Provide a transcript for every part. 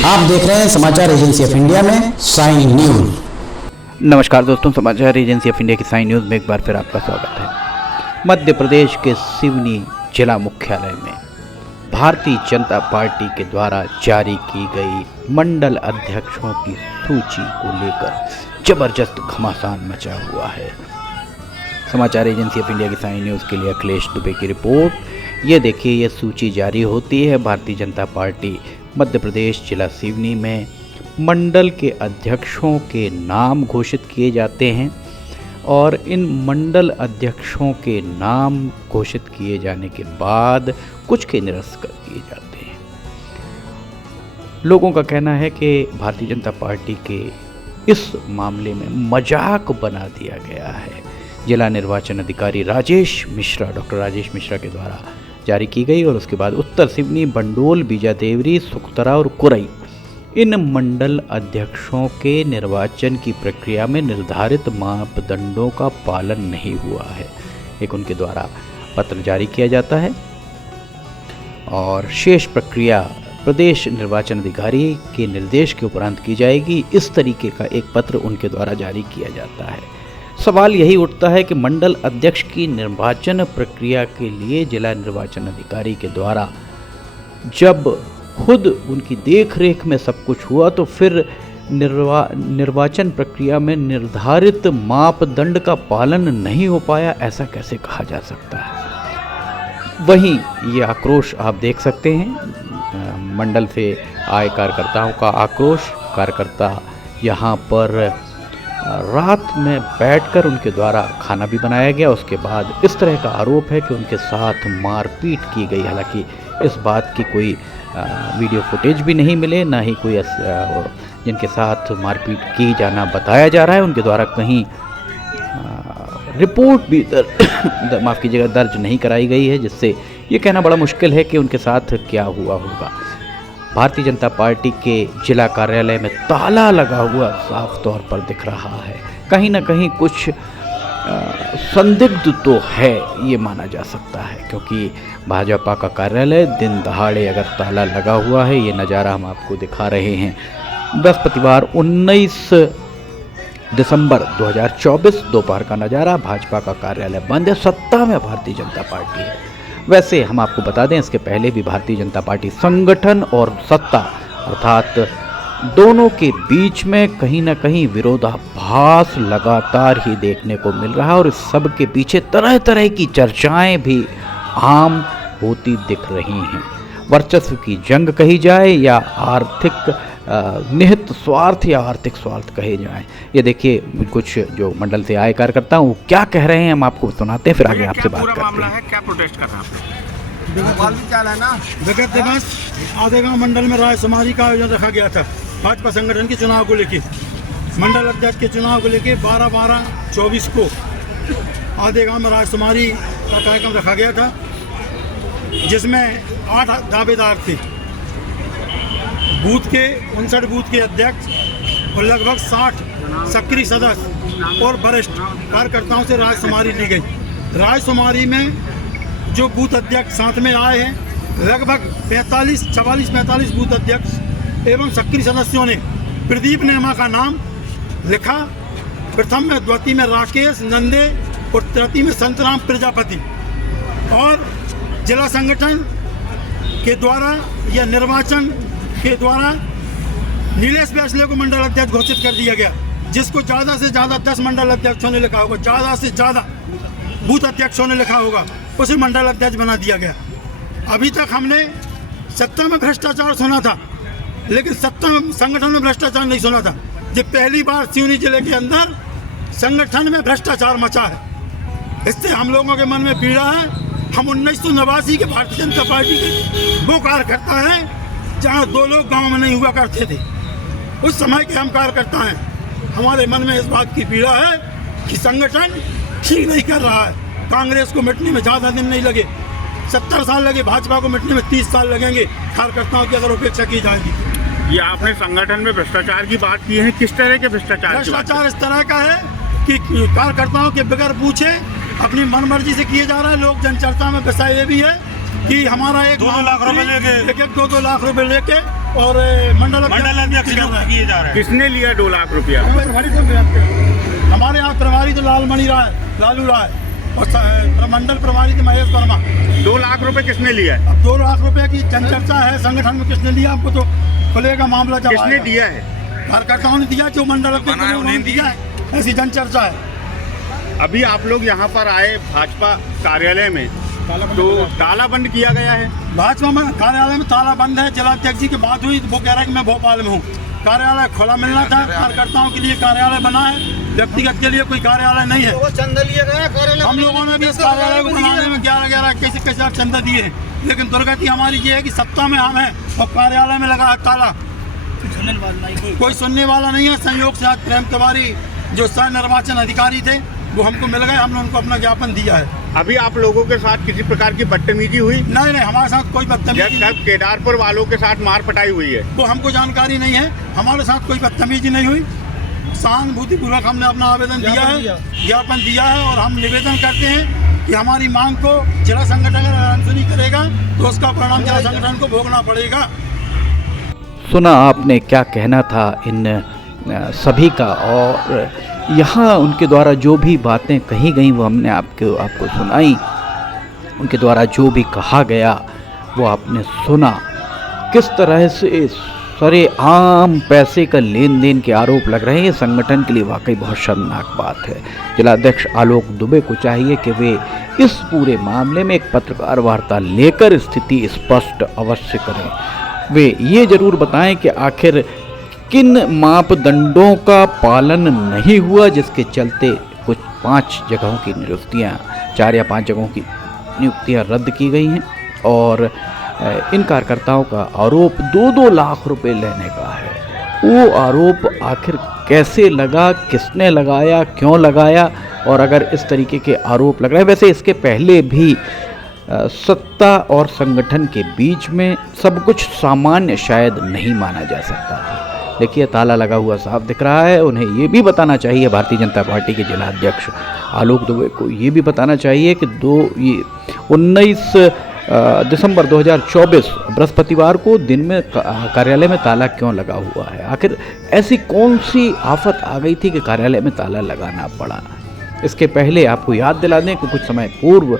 आप देख रहे हैं समाचार एजेंसी ऑफ इंडिया में साइन न्यूज। नमस्कार दोस्तों, समाचार एजेंसी ऑफ इंडिया की साइन न्यूज़ में एक बार फिर आपका स्वागत है। मध्य प्रदेश के सिवनी जिला मुख्यालय में भारतीय जनता पार्टी के द्वारा जारी की गई मंडल अध्यक्षों की सूची को लेकर जबरदस्त घमासान मचा हुआ है। समाचार एजेंसी ऑफ इंडिया की साइन न्यूज़ के लिए अखिलेश दुबे की रिपोर्ट। ये देखिए, ये सूची जारी होती है। भारतीय जनता पार्टी मध्य प्रदेश जिला सिवनी में मंडल के अध्यक्षों के नाम घोषित किए जाते हैं और इन मंडल अध्यक्षों के नाम घोषित किए जाने के बाद कुछ के निरस्त कर दिए जाते हैं। लोगों का कहना है कि भारतीय जनता पार्टी के इस मामले में मजाक बना दिया गया है। जिला निर्वाचन अधिकारी राजेश मिश्रा, डॉक्टर राजेश मिश्रा के द्वारा जारी की गई और उसके बाद उत्तर सिवनी, बंडोल, बीजादेवरी, सुखतरा और कुरई इन मंडल अध्यक्षों के निर्वाचन की प्रक्रिया में निर्धारित मापदंडों का पालन नहीं हुआ है। एक उनके द्वारा पत्र जारी किया जाता है और शेष प्रक्रिया प्रदेश निर्वाचन अधिकारी के निर्देश के उपरांत की जाएगी। इस तरीके का एक पत्र उनके द्वारा जारी किया जाता है। सवाल यही उठता है कि मंडल अध्यक्ष की निर्वाचन प्रक्रिया के लिए जिला निर्वाचन अधिकारी के द्वारा जब खुद उनकी देखरेख में सब कुछ हुआ तो फिर निर्वाचन प्रक्रिया में निर्धारित मापदंड का पालन नहीं हो पाया, ऐसा कैसे कहा जा सकता है। वहीं ये आक्रोश आप देख सकते हैं, मंडल से आए कार्यकर्ताओं का आक्रोश। कार्यकर्ता यहाँ पर रात में बैठकर उनके द्वारा खाना भी बनाया गया। उसके बाद इस तरह का आरोप है कि उनके साथ मारपीट की गई। हालांकि इस बात की कोई वीडियो फुटेज भी नहीं मिले, ना ही कोई जिनके साथ मारपीट की जाना बताया जा रहा है उनके द्वारा कहीं रिपोर्ट भी माफ़ कीजिएगा दर्ज नहीं कराई गई है, जिससे ये कहना बड़ा मुश्किल है कि उनके साथ क्या हुआ होगा। भारतीय जनता पार्टी के जिला कार्यालय में ताला लगा हुआ साफ तौर पर दिख रहा है। कहीं ना कहीं कुछ संदिग्ध तो है, ये माना जा सकता है, क्योंकि भाजपा का कार्यालय दिन दहाड़े अगर ताला लगा हुआ है, ये नज़ारा हम आपको दिखा रहे हैं। बृहस्पतिवार 19 दिसंबर 2024 दोपहर का नज़ारा। भाजपा का कार्यालय बंद है, सत्ता में भारतीय जनता पार्टी है। वैसे हम आपको बता दें, इसके पहले भी भारतीय जनता पार्टी संगठन और सत्ता अर्थात दोनों के बीच में कहीं ना कहीं विरोधाभास लगातार ही देखने को मिल रहा है और इस सब के पीछे तरह तरह की चर्चाएं भी आम होती दिख रही हैं। वर्चस्व की जंग कही जाए या आर्थिक निहित स्वार्थ या आर्थिक स्वार्थ कहे जाएं। ये देखिए कुछ जो मंडल से आए कार्यकर्ता वो क्या कह रहे हैं, हम आपको सुनाते हैं, फिर आगे आपसे बात करते हैं। क्या प्रोटेस्ट कर रहा है? विगत दिवस आधेगांव मंडल में रायशुमारी का आयोजन रखा गया था भाजपा संगठन के चुनाव को लेकर। मंडल अध्यक्ष के चुनाव को लेकर 12/12/24 को आधेगांव में रायशुमारी का कार्यक्रम रखा गया था, जिसमें 8 दावेदार थे। बूथ के 59 बूथ के अध्यक्ष और लगभग 60 सक्रिय सदस्य और वरिष्ठ कार्यकर्ताओं से रायशुमारी ली गई। रायशुमारी में जो बूथ अध्यक्ष साथ में आए हैं, लगभग 44-45 बूथ अध्यक्ष एवं सक्रिय सदस्यों ने प्रदीप नेमा का नाम लिखा। प्रथम में, द्वितीय में राकेश नंदे और तृतीय में संतराम प्रजापति। और जिला संगठन के द्वारा या निर्वाचन के द्वारा नीलेश बैसले को मंडल अध्यक्ष घोषित कर दिया गया, जिसको ज़्यादा से ज़्यादा 10 मंडल अध्यक्षों ने लिखा होगा, ज़्यादा से ज़्यादा बूथ अध्यक्षों ने लिखा होगा, उसे मंडल अध्यक्ष बना दिया गया। अभी तक हमने सत्ता में भ्रष्टाचार सुना था, लेकिन सत्ता संगठन में भ्रष्टाचार नहीं सुना था। ये पहली बार सिवनी जिले के अंदर संगठन में भ्रष्टाचार मचा है। इससे हम लोगों के मन में पीड़ा है। हम 1989 के भारतीय जनता पार्टी के वो कार्यकर्ता हैं जहाँ 2 लोग गांव में नहीं हुआ करते थे। उस समय के हम कार्यकर्ता हैं। हमारे मन में इस बात की पीड़ा है कि संगठन ठीक नहीं कर रहा है। कांग्रेस को मिटने में ज़्यादा दिन नहीं लगे, 70 साल लगे, भाजपा को मिटने में 30 साल लगेंगे कार्यकर्ताओं की अगर उपेक्षा की जाएगी। ये आपने संगठन में भ्रष्टाचार की बात की है, किस तरह के भ्रष्टाचार? भ्रष्टाचार इस तरह का है कि कार्यकर्ताओं के बगैर पूछे अपनी मनमर्जी से किए जा रहा है। लोग जनचर्चा में विषय ये भी है कि हमारा 1-2 लाख रुपए लेके और मंडल अध्यक्ष किए जा रहे हैं। किसने लिया 2 लाख रुपया? हमारे यहाँ प्रभारी तो लालू राय और मंडल प्रभारी थे महेश वर्मा। 2 लाख रुपए किसने लिया है? अब 2 लाख रुपए की जनचर्चा है संगठन में, किसने लिया हमको तो खुलेगा मामला। जब किसने दिया है? कार्यकर्ताओं ने दिया, जो मंडल अध्यक्ष ने उन्होंने दिया है, ऐसी जनचर्चा है। अभी आप लोग यहाँ पर आए भाजपा कार्यालय में, तो ताला बंद किया गया है। भाजपा में कार्यालय में ताला बंद है। जिलाध्यक्ष जी की बात हुई तो वो कह रहा है कि मैं भोपाल में हूँ। कार्यालय खुला मिलना था, कार्यकर्ताओं के लिए कार्यालय बना है, व्यक्तिगत के लिए कोई कार्यालय नहीं है। वो चंदा लिया गया कार्यालय। हम लोगों ने भी इस कार्यालय को बनाने में 11 कैसे चंदा दिए हैं, लेकिन दुर्गति हमारी ये है कि सत्ता में हम हैं और कार्यालय में लगा है ताला, कोई सुनने वाला नहीं है। संयोग से आज प्रेम तिवारी जो सह निर्वाचन अधिकारी थे वो हमको मिल गए, हमने उनको अपना ज्ञापन दिया है। अभी आप लोगों के साथ किसी प्रकार की बदतमीजी हुई? नहीं, हमारे साथ कोई बदतमीजी नहीं। केदारपुर वालों के साथ मार पटाई हुई है, वो हमको जानकारी नहीं है। हमारे साथ कोई बदतमीजी नहीं हुई। सहानुभूतिपूर्वक हमने अपना आवेदन दिया है, ज्ञापन दिया है, और हम निवेदन करते हैं कि हमारी मांग को जिला संगठन अगर अनसुनी करेगा तो उसका परिणाम जिला संगठन को भोगना पड़ेगा। सुना आपने क्या कहना था इन सभी का, और यहाँ उनके द्वारा जो भी बातें कही गई वो हमने आपको सुनाई। उनके द्वारा जो भी कहा गया वो आपने सुना। किस तरह से सरेआम पैसे का लेन देन के आरोप लग रहे हैं, ये संगठन के लिए वाकई बहुत शर्मनाक बात है। जिलाध्यक्ष आलोक दुबे को चाहिए कि वे इस पूरे मामले में एक पत्रकार वार्ता लेकर स्थिति स्पष्ट अवश्य करें। वे ये जरूर बताएं कि आखिर किन मापदंडों का पालन नहीं हुआ जिसके चलते कुछ 5 जगहों की नियुक्तियाँ 4 या 5 जगहों की नियुक्तियाँ रद्द की गई हैं, और इन कार्यकर्ताओं का आरोप 2-2 लाख रुपए लेने का है। वो आरोप आखिर कैसे लगा, किसने लगाया, क्यों लगाया, और अगर इस तरीके के आरोप लग रहे हैं, वैसे इसके पहले भी सत्ता और संगठन के बीच में सब कुछ सामान्य शायद नहीं माना जा सकता था। देखिए ताला लगा हुआ साफ दिख रहा है। उन्हें ये भी बताना चाहिए, भारतीय जनता पार्टी के जिलाध्यक्ष आलोक दुबे को ये भी बताना चाहिए कि 19 दिसंबर 2024 बृहस्पतिवार को दिन में कार्यालय में ताला क्यों लगा हुआ है। आखिर ऐसी कौन सी आफत आ गई थी कि कार्यालय में ताला लगाना पड़ा। इसके पहले आपको याद दिला दें कि कुछ समय पूर्व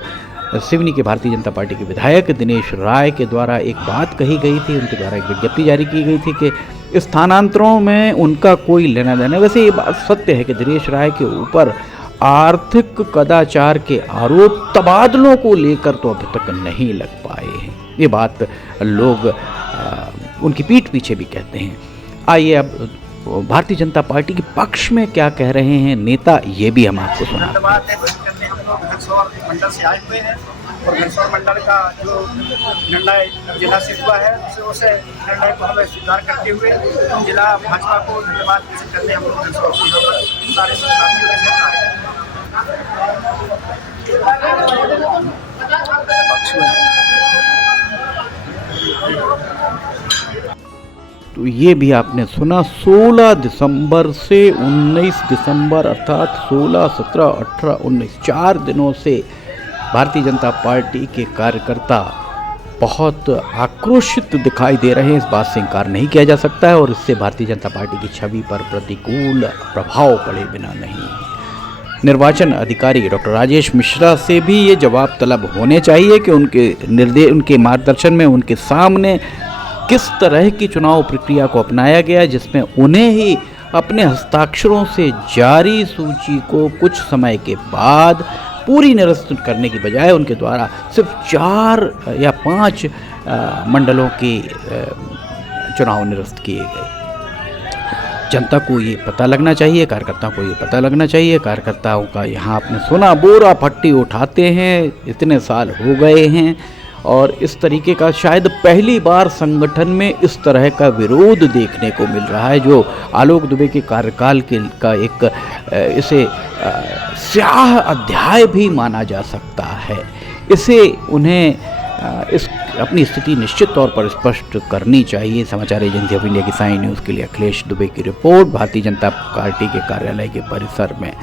सिवनी के भारतीय जनता पार्टी के विधायक दिनेश राय के द्वारा एक बात कही गई थी, उनके द्वारा एक विज्ञप्ति जारी की गई थी कि स्थानांतरों में उनका कोई लेना देना। वैसे ये बात सत्य है कि दिनेश राय के ऊपर आर्थिक कदाचार के आरोप तबादलों को लेकर तो अभी तक नहीं लग पाए हैं। ये बात लोग उनकी पीठ पीछे भी कहते हैं। आइए अब भारतीय जनता पार्टी के पक्ष में क्या कह रहे हैं नेता, ये भी हम आपको सुना। मंडल से आए हुए हैं और घनसौर मंडल का जो निर्णय जिला से हुआ है उसे निर्णय को हमें स्वीकार करते हुए जिला भाजपा को धन्यवाद घोषित करते हम लोग घनसौर सारे तो ये भी आपने सुना। 16 दिसंबर से 19 दिसंबर अर्थात 16, 17, 18, 19 4 दिनों से भारतीय जनता पार्टी के कार्यकर्ता बहुत आक्रोशित दिखाई दे रहे हैं। इस बात से इनकार नहीं किया जा सकता है, और इससे भारतीय जनता पार्टी की छवि पर प्रतिकूल प्रभाव पड़े बिना नहीं। निर्वाचन अधिकारी डॉक्टर राजेश मिश्रा से भी ये जवाब तलब होने चाहिए कि उनके मार्गदर्शन में उनके सामने किस तरह की चुनाव प्रक्रिया को अपनाया गया, जिसमें उन्हें ही अपने हस्ताक्षरों से जारी सूची को कुछ समय के बाद पूरी निरस्त करने की बजाय उनके द्वारा सिर्फ 4 या 5 मंडलों के चुनाव निरस्त किए गए। जनता को ये पता लगना चाहिए, कार्यकर्ताओं को ये पता लगना चाहिए। कार्यकर्ताओं का यहाँ आपने सुना बोरा फट्टी उठाते हैं, इतने साल हो गए हैं, और इस तरीके का शायद पहली बार संगठन में इस तरह का विरोध देखने को मिल रहा है, जो आलोक दुबे के कार्यकाल का एक इसे स्याह अध्याय भी माना जा सकता है। इसे उन्हें इस अपनी स्थिति निश्चित तौर पर स्पष्ट करनी चाहिए। समाचार एजेंसी ऑफ इंडिया की साई न्यूज़ के लिए अखिलेश दुबे की रिपोर्ट। भारतीय जनता पार्टी के कार्यालय के परिसर में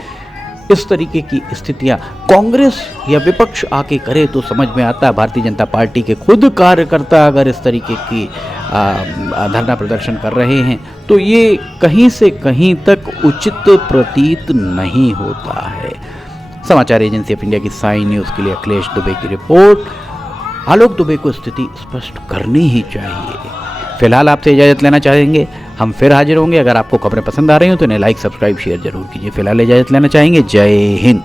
इस तरीके की स्थितियां कांग्रेस या विपक्ष आके करे तो समझ में आता है। भारतीय जनता पार्टी के खुद कार्यकर्ता अगर इस तरीके की धरना प्रदर्शन कर रहे हैं, तो ये कहीं से कहीं तक उचित प्रतीत नहीं होता है। समाचार एजेंसी ऑफ इंडिया की साइन न्यूज़ के लिए अखिलेश दुबे की रिपोर्ट। आलोक दुबे को स्थिति स्पष्ट करनी ही चाहिए। फिलहाल आपसे इजाज़त लेना चाहेंगे, हम फिर हाजिर होंगे। अगर आपको खबरें पसंद आ रही हो तो इन्हें लाइक, सब्सक्राइब, शेयर जरूर कीजिए। फिलहाल इजाज़त लेना चाहेंगे। जय हिंद।